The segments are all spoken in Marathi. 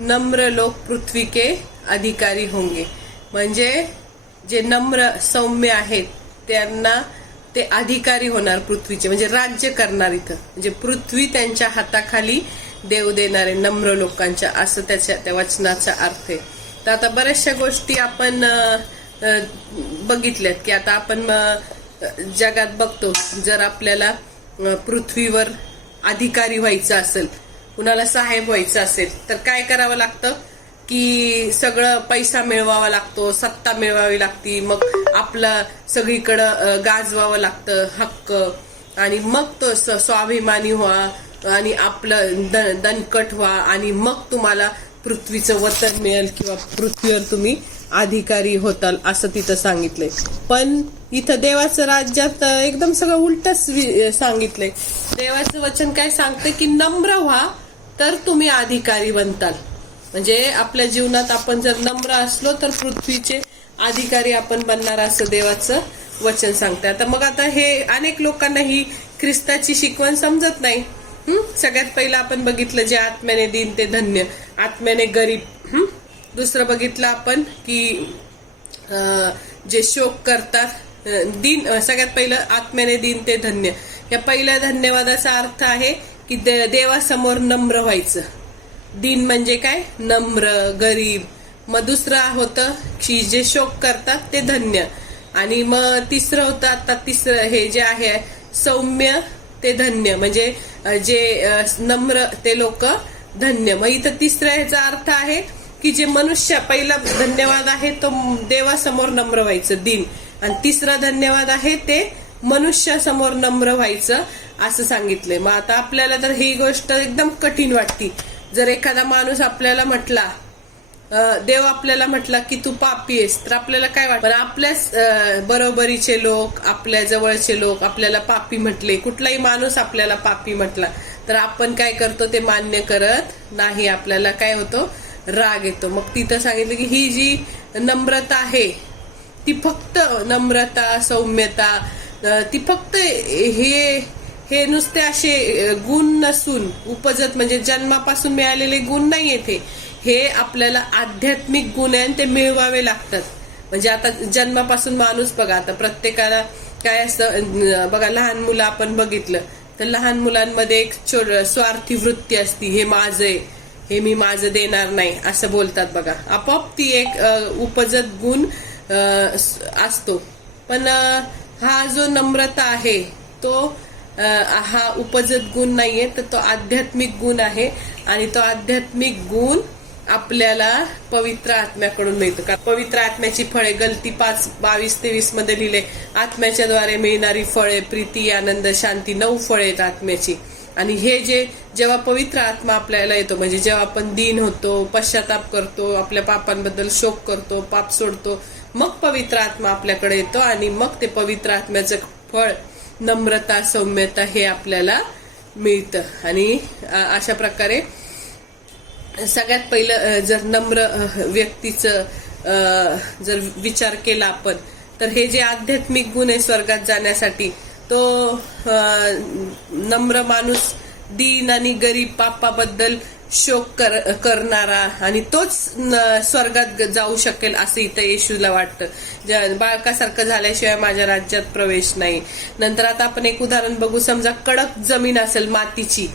नम्र लोक पृथ्वी के अधिकारी होंगे. म्हणजे जे नम्र सौम्य आहेत त्यांना ते अधिकारी होणार पृथ्वीचे, म्हणजे राज्य करणार इथं, म्हणजे पृथ्वी त्यांच्या हाताखाली देव देणारे नम्र लोकांच्या, असं त्या वचनाचा अर्थ आहे. तर आता बऱ्याचशा गोष्टी आपण बघितल्यात की आता आपण जगात बघतो, जर आपल्याला पृथ्वीवर अधिकारी व्हायचं असेल, कुणाला साहेब व्हायचं असेल, तर काय करावं लागतं की सगळं पैसा मिळवावा लागतो, सत्ता मिळवावी लागती, मग आपलं सगळीकडं गाजवावं लागतं हक्क, आणि मग तो स्वाभिमानी व्हा आणि आपलं दणकट व्हा, आणि मग तुम्हाला पृथ्वीचं वतन मिळेल किंवा पृथ्वीवर तुम्ही अधिकारी होताल, असं तिथं सांगितलंय. पण इथं देवाचं राज्यात एकदम सगळं उलटच सांगितलंय. देवाचं वचन काय सांगतं की नम्र व्हा तर तुम्ही अधिकारी बनताल. म्हणजे आपल्या जीवनात आपण जर नम्र असलो तर पृथ्वीचे अधिकारी आपण बनणार, असं देवाचं वचन सांगतं. आता मग आता हे अनेक लोकांना ही ख्रिस्ताची शिकवण समजत नाही. सगळ्यात पहिलं आपण बघितलं जे आत्म्याने दीन ते धन्य, आत्म्याने गरीब. दुसरं बघितलं आपण की जे शोक करतात सगळ्यात पहिलं आत्म्याने दीन ते धन्य. या पहिल्या धन्यवादाचा अर्थ आहे की देवासमोर नम्र व्हायचं. दीन म्हणजे काय? नम्र, गरीब. मग दुसरं होतं की जे शोक करतात ते धन्य, आणि मग तिसरं होतं, आता तिसरं हे जे आहे सौम्य ते धन्य, म्हणजे जे नम्र ते लोक धन्य. मग इथं तिसऱ्या ह्याचा अर्थ आहे की जे मनुष्य, पहिला धन्यवाद आहे तो देवासमोर नम्र व्हायचं दीन, आणि तिसरा धन्यवाद आहे ते मनुष्यासमोर नम्र व्हायचं, असं सांगितलंय. मग आता आपल्याला तर ही गोष्ट एकदम कठीण वाटती. जर एखादा माणूस आपल्याला म्हटला, देव आपल्याला म्हटला की तू पापी आहेस, तर आपल्याला काय वाटतं? आपल्याच बरोबरीचे लोक, आपल्या जवळचे लोक आपल्याला पापी म्हटले, कुठलाही माणूस आपल्याला पापी म्हटला, तर आपण काय करतो? ते मान्य करत नाही. आपल्याला काय होतो? राग येतो. मग तिथं सांगितलं की ही जी नम्रता आहे ती फक्त नम्रता, सौम्यता, ती फक्त हे नुसते असे गुण नसून उपजत, म्हणजे जन्मापासून मिळालेले गुण नाही येते, हे आपल्याला आध्यात्मिक गुण आहे, ते मिळवावे लागतात. म्हणजे आता जन्मापासून माणूस बघा, आता प्रत्येकाला काय असतं बघा, लहान मुलं आपण बघितलं तर लहान मुलांमध्ये एक स्वार्थी वृत्ती असती, हे माझं आहे, हे मी माझं देणार नाही, असं बोलतात बघा. आपोआप ती एक उपजत गुण असतो. पण हा जो नम्रता आहे तो हा उपजत गुण नाहीये, तर तो आध्यात्मिक गुण आहे, आणि तो आध्यात्मिक गुण आपल्याला पवित्र आत्म्याकडून मिळतो. का पवित्र आत्म्याची फळे गलती 5:22-23 मध्ये लिहिले, आत्म्याच्या द्वारे मिळणारी फळे प्रीती, आनंद, शांती, 9 फळे आहेत आत्म्याची. आणि हे जे जेव्हा पवित्र आत्मा आपल्याला येतो, म्हणजे जेव्हा आपण दीन होतो, पश्चाताप करतो, आपल्या पापांबद्दल शोक करतो, पाप सोडतो, मग पवित्र आत्मा आपल्याकडे येतो, आणि मग ते पवित्र आत्म्याचं फळ नम्रता, सौम्यता हे आपल्याला मिळतं. आणि अशा प्रकारे सगळ्यात पहिलं जर नम्र व्यक्तीचं जर विचार केला आपण, तर हे जे आध्यात्मिक गुण आहे स्वर्गात जाण्यासाठी, तो नम्र माणूस दीन आणि गरीब, पापाबद्दल शोक करणारा, आणि तोच स्वर्गात जाऊ शकेल असं इथं येशूला वाटतं. बाळकासारखं झाल्याशिवाय माझ्या राज्यात प्रवेश नाही. नंतर आता आपण एक उदाहरण बघू. समजा कडक जमीन असेल मातीची,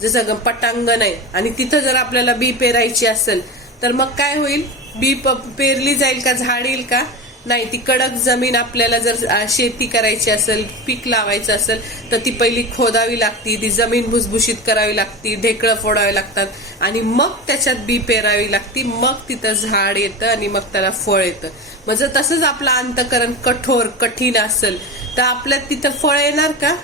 जसं पटांगण आहे, आणि तिथं जर आपल्याला बी पेरायची असेल, तर मग काय होईल? बी पेरली जाईल का? झाड येईल का? नाही. ती कडक जमीन आपल्याला जर शेती करायची असेल, पीक लावायचं असेल, तर ती पहिली खोदावी लागती, ती जमीन भुसभुशीत करावी लागती, ढेकळं फोडावी लागतात, आणि मग त्याच्यात बी पेरावी लागती, मग तिथं झाड येतं, आणि मग त्याला फळ येतं. मग जर तसंच आपलं अंतःकरण कठोर, कठीण असेल, तर आपल्यात तिथं फळ येणार का?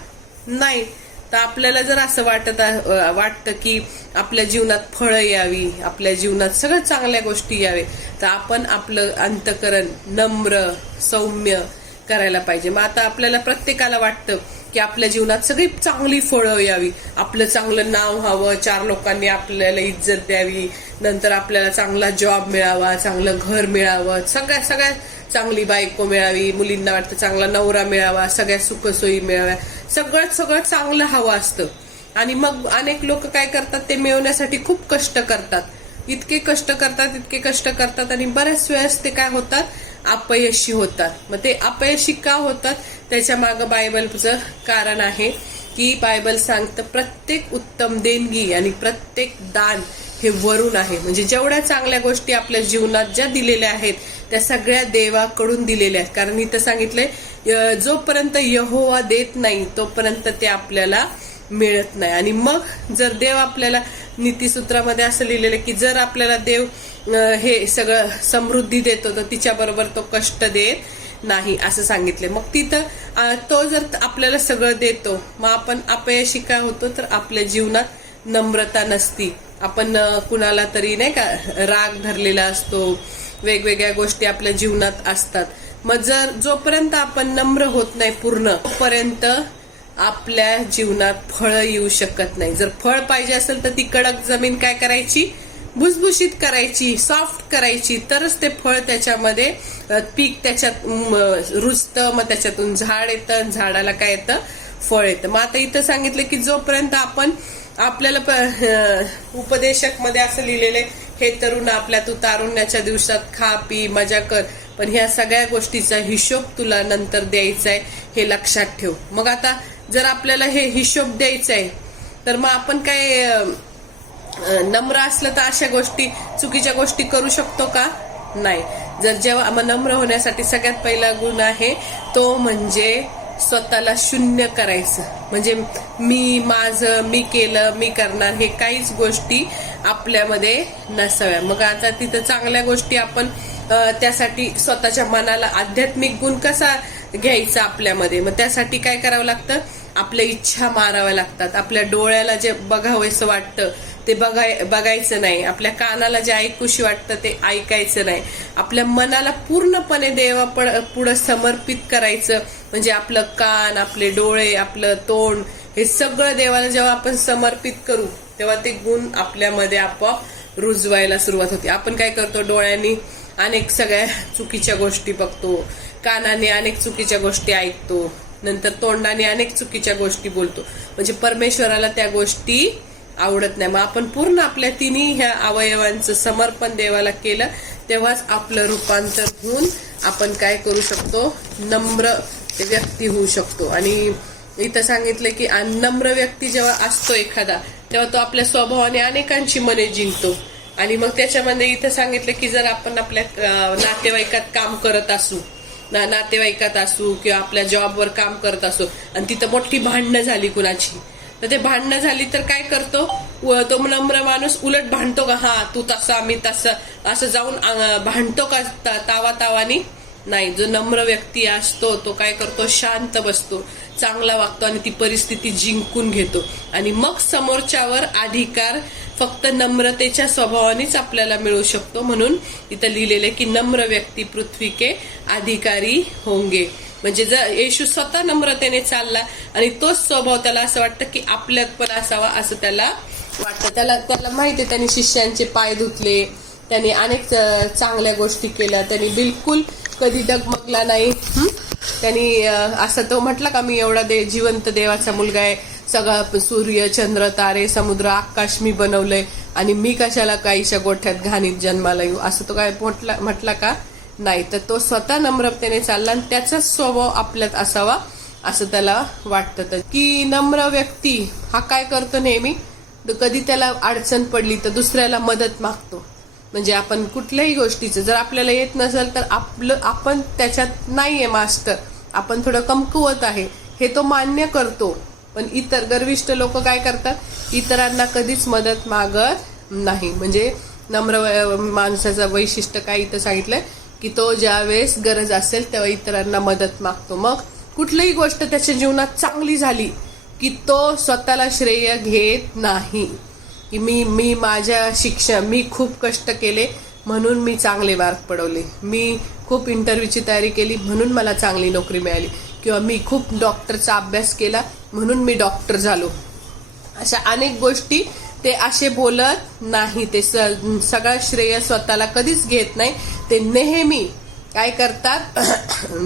नाही. तर आपल्याला जर असं वाटतं की आपल्या जीवनात फळं यावी, आपल्या जीवनात सगळ्या चांगल्या गोष्टी यावे, तर आपण आपलं अंतःकरण नम्र, सौम्य करायला पाहिजे. मग आता आपल्याला प्रत्येकाला वाटतं की आपल्या जीवनात सगळी चांगली फळं यावी, आपलं चांगलं नाव व्हावं, 4 लोकांनी आपल्याला इज्जत द्यावी, नंतर आपल्याला चांगला जॉब मिळावा, चांगलं घर मिळावं, सगळ्या चांगली बायको मिळावी, मुलींना वाटतं चांगला नवरा मिळावा, सगळ्या सुखसोयी मिळाव्या, सगळं चांगलं हवं असतं. आणि मग अनेक लोक काय करतात, ते मिळवण्यासाठी खूप कष्ट करतात, इतके कष्ट करतात आणि बऱ्याच वेळेस ते काय होतात, अपयशी होतात. मग ते अपयशी का होतात, त्याच्या मागे बायबलचं कारण आहे की बायबल सांगतं प्रत्येक उत्तम देणगी आणि प्रत्येक दान हे वरून आहे. म्हणजे जेवढ्या चांगल्या गोष्टी आपल्या जीवनात ज्या दिलेल्या आहेत त्या सगळ्या देवाकडून दिलेल्या आहेत. कारण इथं सांगितलंय जोपर्यंत यहोवा देत नाही तोपर्यंत ते आपल्याला मिळत नाही. आणि मग जर देव आपल्याला, नीतिसूत्रामध्ये असं लिहिलेलं की जर आपल्याला देव हे सगळं समृद्धी देतो तर तिच्या बरोबर तो कष्ट देत नाही असं सांगितले. मग तिथं तो जर आपल्याला सगळं देतो, मग आपण अपयशी काय होतो, तर आपल्या जीवनात नम्रता नसती. आपण कुणाला तरी नाही का राग धरलेला असतो, वेगवेगळ्या गोष्टी आपल्या जीवनात असतात. मग जर जोपर्यंत आपण नम्र होत नाही पूर्ण, तोपर्यंत आपल्या जीवनात फळं येऊ शकत नाही. जर फळ पाहिजे असेल तर ती कडक जमीन काय करायची, भुसभुशीत करायची, सॉफ्ट करायची, तरच ते फळ त्याच्यामध्ये पीक त्याच्यात रुजतं, मग त्याच्यातून झाड येतं, झाडाला काय येतं, फळ येतं. मग आता इथं सांगितलं की जोपर्यंत आपण, आपल्याला उपदेशक मध्ये असं लिहिलेलं आहे, हे तरुण आपल्या तू तारुण्याच्या दिवसात खा पी मजा कर, पण ह्या सगळ्या गोष्टीचा हिशोब तुला नंतर द्यायचा आहे, हे लक्षात ठेव. मग आता जर आपल्याला हे हिशोब द्यायचा आहे तर मग आपण काय नम्र असलं तर अशा गोष्टी, चुकीच्या गोष्टी करू शकतो का, नाही. जर जेव्हा नम्र होण्यासाठी सगळ्यात पहिला गुण आहे तो म्हणजे स्वतःला शून्य करायचं. म्हणजे मी, माझं, मी केलं, मी करणार, हे काहीच गोष्टी आपल्यामध्ये नसाव्या. मग आता तिथं चांगल्या गोष्टी आपण त्यासाठी स्वतःच्या मनाला आध्यात्मिक गुण कसा घ्यायचा आपल्यामध्ये, मग त्यासाठी काय करावं लागतं, आपल्या इच्छा माराव्या लागतात. आपल्या डोळ्याला जे बघावंसं वाटतं ते बघायचं नाही, आपल्या कानाला जे ऐकूशी वाटतं ते ऐकायचं नाही, आपल्या मनाला पूर्णपणे देवा पुढे समर्पित करायचं. म्हणजे आपलं कान, आपले डोळे, आपलं तोंड, हे सगळं देवाला जेव्हा आपण समर्पित करू तेव्हा ते गुण आपल्यामध्ये आपोआप रुजवायला सुरुवात होते. आपण काय करतो, डोळ्यांनी अनेक सगळ्या चुकीच्या गोष्टी बघतो, कानाने अनेक चुकीच्या गोष्टी ऐकतो, नंतर तोंडाने अनेक चुकीच्या गोष्टी बोलतो. म्हणजे परमेश्वराला त्या गोष्टी आवडत नाही. मग आपण पूर्ण आपल्या तिन्ही ह्या अवयवांचं समर्पण देवाला केलं तेव्हाच आपलं रूपांतर होऊन आपण काय करू शकतो, नम्र व्यक्ती होऊ शकतो. आणि इथं सांगितलं की नम्र व्यक्ती जेव्हा असतो एखादा, तेव्हा तो आपल्या स्वभावाने अनेकांची मने जिंकतो. आणि मग त्याच्यामध्ये इथं सांगितलं की जर आपण आपल्या नातेवाईकात काम करत असू, नातेवाईकात असू किंवा आपल्या जॉबवर काम करत असू आणि तिथं मोठी भांडणं झाली कुणाची, तर ते भांडणं झाली तर काय करतो तो नम्र माणूस, उलट भांडतो का, हा तू तसा मी तसं, असं जाऊन भांडतो का तावातावानी, नाही. जो नम्र व्यक्ती असतो तो काय करतो, शांत बसतो, चांगला वागतो आणि ती परिस्थिती जिंकून घेतो. आणि मग समोरच्यावर अधिकार फक्त नम्रतेच्या स्वभावानेच आपल्याला मिळू शकतो. म्हणून इथं लिहिलेले की नम्र व्यक्ती पृथ्वी के अधिकारी होंगे. म्हणजे जर येशू स्वतः नम्रतेने चालला आणि तोच स्वभाव त्याला असं वाटतं की आपल्यात पण असावा, असं त्याला वाटतं. त्याला माहिती आहे, त्यांनी शिष्यांचे पाय धुतले, त्यांनी अनेक चांगल्या गोष्टी केल्या, त्यांनी बिलकुल कधी डगमगला नाही. त्यांनी असं तो म्हटला का मी एवढा जिवंत देवाचा मुलगा आहे, सगळं सूर्य चंद्र तारे समुद्र आकाश मी बनवलंय आणि मी कशाला काहीच्या गोठ्यात घाणीत जन्माला येऊ, असं तो काय म्हटला का, नाही. तर तो स्वतः नम्रतेने चालला आणि त्याचा स्वभाव आपल्यात असावा असं त्याला वाटतं. की नम्र व्यक्ती हा काय करतो, नेहमी कधी त्याला अडचण पडली तर दुसऱ्याला मदत मागतो. म्हणजे आपण कुठल्याही गोष्टीचं जर आपल्याला येत नसेल तर आपण त्याच्यात नाहीये मास्टर, आपण थोडं कमकुवत आहे हे तो मान्य करतो. पण इतर गर्विष्ठ लोक काय करतात, इतरांना कधीच मदत मागत नाही. म्हणजे नम्र माणसाचं वैशिष्ट्य काय इथं सांगितलंय की तो ज्या वेळेस गरज असेल तेव्हा इतरांना मदत मागतो. मग कुठलीही गोष्ट त्याच्या जीवनात चांगली झाली की तो स्वतःला श्रेय घेत नाही की मी माझ्या मी खूप कष्ट केले म्हणून मी चांगले मार्क पडवले, मी खूप इंटरव्ह्यूची तयारी केली म्हणून मला चांगली नोकरी मिळाली, किंवा मी खूप डॉक्टरचा अभ्यास केला म्हणून मी डॉक्टर झालो. अशा अनेक गोष्टी ते असे बोलत नाही. ते सगळं श्रेय स्वतःला कधीच घेत नाही. ते नेहमी काय करतात,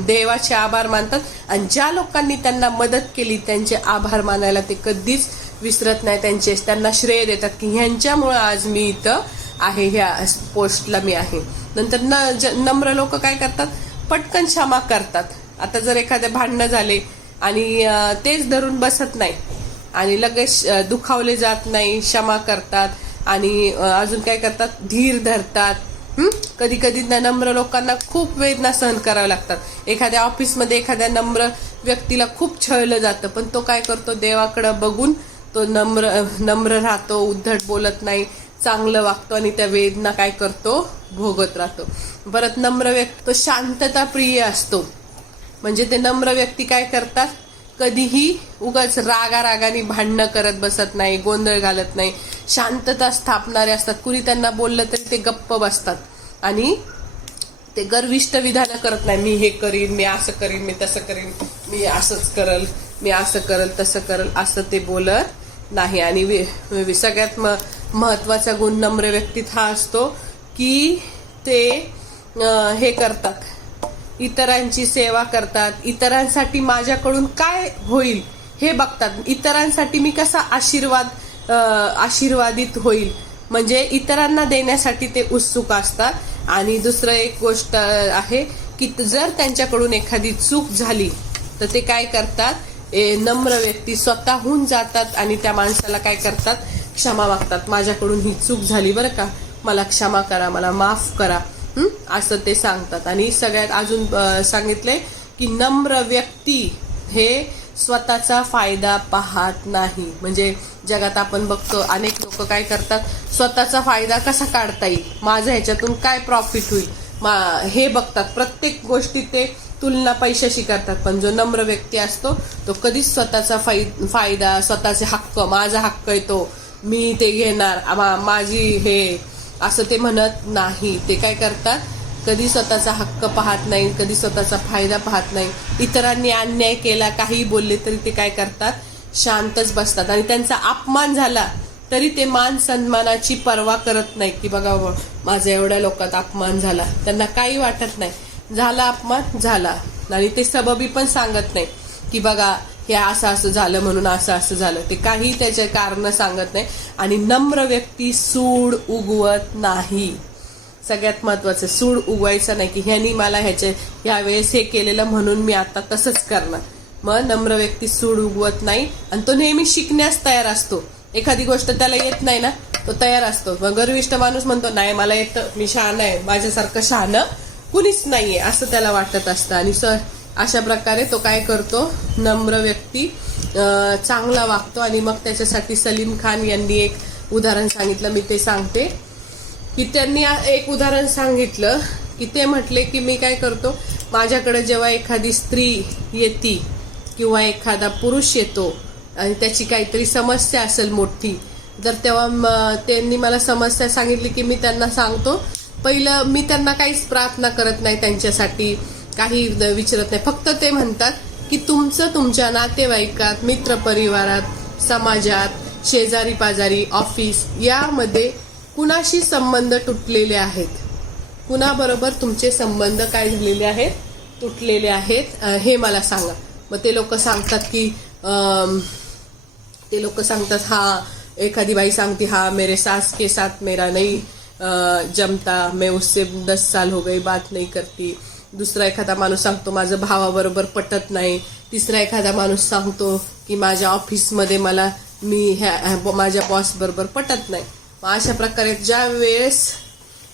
देवाचे आभार मानतात आणि ज्या लोकांनी त्यांना मदत केली त्यांचे आभार मानायला ते कधीच विसरत नाही. त्यांना श्रेय देतात की ह्यांच्यामुळे आज मी इथं आहे, ह्या पोस्टला मी आहे. नंतर नम्र लोक काय करतात, पटकन क्षमा करतात. आता जर एखादे भांडणं झाले आणि तेच धरून बसत नाही आणि लगेच दुखावले जात नाही, क्षमा करतात आणि अजून काय करतात, धीर धरतात. कधी कधी नम्र लोकांना खूप वेदना सहन कराव्या लागतात. एखाद्या ऑफिसमध्ये एखाद्या नम्र व्यक्तीला खूप छळलं जातं, पण तो काय करतो, देवाकडे बघून तो नम्र राहतो, उद्धट बोलत नाही, चांगलं वागतो आणि त्या वेदना काय करतो, भोगत राहतो. परत नम्र व्यक्ती तो शांतता प्रिय असतो. म्हणजे ते नम्र व्यक्ती काय करतात, कधीही उगाच रागाने भांडणं करत बसत नाही, गोंधळ घालत नाही, शांतता स्थापणारे असतात. कुणी त्यांना बोललं तरी ते गप्प बसतात आणि ते गर्विष्ठ विधानं करत नाही. मी हे करीन, मी असं करीन, मी तसं करीन, मी असंच करल, मी असं करल, तसं करल, असं ते बोलत नाही. आणि सगळ्यात महत्वाचा गुण नम्र व्यक्तीत हा असतो की ते हे करतात, इतरांची सेवा करतात, इतरांसाठी माझ्याकडून काय होईल हे बघतात, इतरांसाठी मी कसा आशीर्वादित होईल, म्हणजे इतरांना देण्यासाठी ते उत्सुक असतात. आणि दुसरं एक गोष्ट आहे की जर त्यांच्याकडून एखादी चूक झाली तर ते काय करतात, नम्र व्यक्ती स्वतःहून जातात आणि त्या माणसाला काय करतात, क्षमा मागतात. माझ्याकडून ही चूक झाली बरं का, मला क्षमा करा, मला माफ करा, असं ते सांगतात. आणि सगळ्यात अजून सांगितलंय की नम्र व्यक्ती हे स्वतःचा फायदा पाहत नाही. म्हणजे जगात आपण बघतो अनेक लोक काय करतात, स्वतःचा फायदा कसा काढता येईल, माझं ह्याच्यातून काय प्रॉफिट होईल, हे बघतात. प्रत्येक गोष्टी ते तुलना पैशाशी करतात. पण जो नम्र व्यक्ती असतो तो कधीच स्वतःचा फायदा, स्वतःचे हक्क, माझा हक्क आहे तो, मी ते घेणार, माझी हे, असं ते म्हणत नाही. ते काय करतात, कधी स्वतःचा हक्क पाहत नाही, कधी स्वतःचा फायदा पाहत नाही. इतरांनी अन्याय केला, काही बोलले तरी ते काय करतात, शांतच बसतात. आणि त्यांचा अपमान झाला तरी ते मान सन्मानाची पर्वा करत नाही की बघा माझा एवढ्या लोकात अपमान झाला, त्यांना काही वाटत नाही. झाला अपमान, झाला. आणि ते सबबी पण सांगत नाही की बघा हे असं झालं म्हणून असं झालं, ते काही त्याचे कारण सांगत नाही. आणि नम्र व्यक्ती सूड उगवत नाही. सगळ्यात महत्वाचं, सूड उगवायचं नाही की ह्यानी मला ह्या वेळेस हे केलेलं म्हणून मी आता तसंच करणार. मग नम्र व्यक्ती सूड उगवत नाही आणि तो नेहमी शिकण्यास तयार असतो. एखादी गोष्ट त्याला येत नाही ना, तो तयार असतो. मग गर्विष्ठ माणूस म्हणतो नाही मला येतं, मी शहाणा आहे, माझ्यासारखं शहाणं कुणीच नाहीये, असं त्याला वाटत असतं. आणि अशा प्रकारे तो काय करतो, नम्र व्यक्ती चांगला वागतो. आणि मग त्याच्यासाठी सलीम खान यांनी एक उदाहरण सांगितलं, मी ते सांगते. की त्यांनी एक उदाहरण सांगितलं की ते म्हटले की मी काय करतो, माझ्याकडे जेव्हा एखादी स्त्री येते किंवा एखादा पुरुष येतो आणि त्याची काहीतरी समस्या असेल मोठी, तर तेव्हा त्यांनी मला समस्या सांगितली की मी त्यांना सांगतो, पहिलं मी त्यांना काहीच प्रार्थना करत नाही, त्यांच्यासाठी काही विचारत नाही. फक्त ते म्हणतात की तुमचं तुमच्या नातेवाईकात, मित्रपरिवारात, समाजात, शेजारी पाजारी, ऑफिस यामध्ये कुणाशी संबंध तुटलेले आहेत, कुणाबरोबर तुमचे संबंध काय झालेले आहेत, तुटलेले आहेत, हे मला सांगा. मग ते लोक सांगतात की हा, एखादी बाई सांगते हा मेरे सास के साथ मेरा नहीं जमता, मैं उससे 10 साल हो गई बात नहीं करती. दुसरा एखादा माणूस सांगतो माझं भावाबरोबर पटत नाही. तिसरा एखादा माणूस सांगतो की माझ्या ऑफिसमध्ये माझ्या बॉस बरोबर पटत नाही. अशा प्रकारे ज्या वेळेस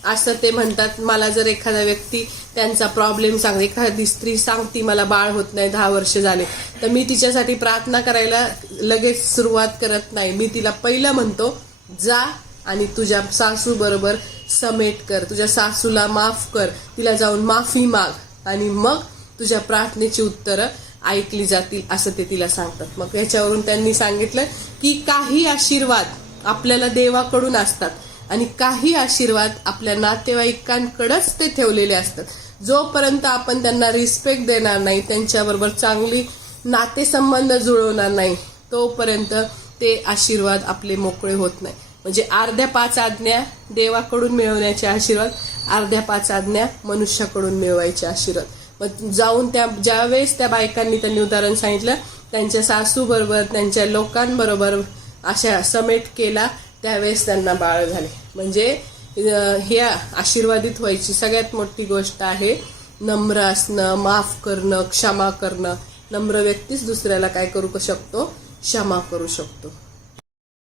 असं ते म्हणतात, मला जर एखादा व्यक्ती त्यांचा प्रॉब्लेम सांगते, एखादी स्त्री सांगती मला बाळ होत नाही 10 वर्ष झाले, तर मी तिच्यासाठी प्रार्थना करायला लगेच सुरुवात करत नाही. मी तिला पहिलं म्हणतो जा आणि तुझ्या सासू बरोबर समेट कर, तुझ्या सासूला माफ कर, तिला जाऊन माफी माग आणि मग तुझ्या प्रार्थनेची उत्तरं ऐकली जातील, असं ते तिला सांगतात. मग याच्यावरून त्यांनी सांगितलं की काही आशीर्वाद आपल्याला देवाकडून असतात आणि काही आशीर्वाद आपल्या नातेवाईकांकडेच ते ठेवलेले असतात. जोपर्यंत आपण त्यांना रिस्पेक्ट देणार नाही, त्यांच्याबरोबर चांगली नातेसंबंध जुळवणार नाही, तोपर्यंत ते आशीर्वाद आपले मोकळे होत नाही. म्हणजे अर्ध्या 5 आज्ञा देवाकडून मिळवण्याचे आशीर्वाद, अर्ध्या 5 आज्ञा मनुष्याकडून मिळवायचे आशीर्वाद. मग जाऊन ज्यावेळेस त्या बायकांनी त्यांनी उदाहरण सांगितलं, त्यांच्या सासू बरोबर, त्यांच्या लोकांबरोबर अशा समेट केला, त्यावेळेस त्यांना बाळ झाले. म्हणजे ह्या आशीर्वादित व्हायची सगळ्यात मोठी गोष्ट आहे नम्र असणं, माफ करणं, क्षमा करणं. नम्र व्यक्तीच दुसऱ्याला काय करू शकतो, क्षमा करू शकतो.